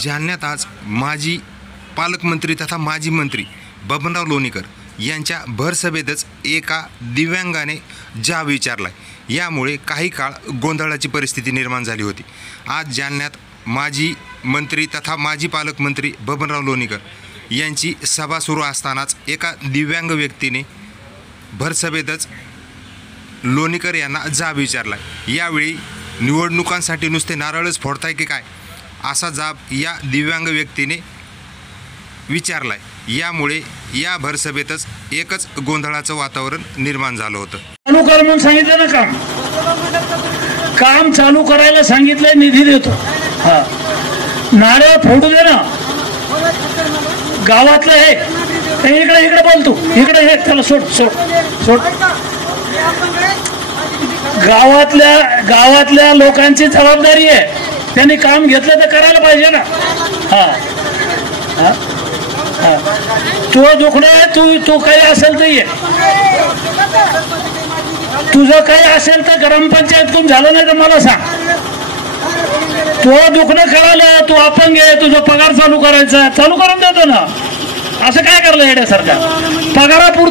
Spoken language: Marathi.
जालन्यात आज माजी पालकमंत्री तथा माजी मंत्री बबनराव लोणीकर यांच्या भरसभेतच एका दिव्यांगाने जाब विचारलाय। यामुळे काही काळ गोंधळाची परिस्थिती निर्माण झाली होती। आज जालन्यात माजी मंत्री तथा माजी पालकमंत्री बबनराव लोणीकर यांची सभा सुरू असतानाच एका दिव्यांग व्यक्तीने भरसभेतच लोणीकर यांना जाब विचारलाय। यावेळी निवडणुकांसाठी नुसते नारळच फोडताय की काय असा जाब या दिव्यांग व्यक्तीने विचारलाय। यामुळे या भरसभेतच एकच गोंधळाचं वातावरण निर्माण झालं होतं। चालू कर म्हणून सांगितलं ना, काम चालू करायला सांगितलंय, निधी देतो। हा, नारळ फोडू दे ना, गावातलं हे इकडे इकडे बोल तू, इकडे हे त्याला सोड सोड सोड। गावातल्या लोकांची जबाबदारी आहे, त्यांनी काम घेतलं तर करायला पाहिजे ना। हा हा तो दुखणं आहे, तू काही असेल तर ये, तुझं काही असेल तर ग्रामपंचायतकडून झालं नाही तर मला सांग। तो दुखणं कळालं, तू अपंग आहे, तुझा पगार चालू करायचा, चालू करून देतो ना। असं काय करलं येण्यासारखं, पगारापुरतं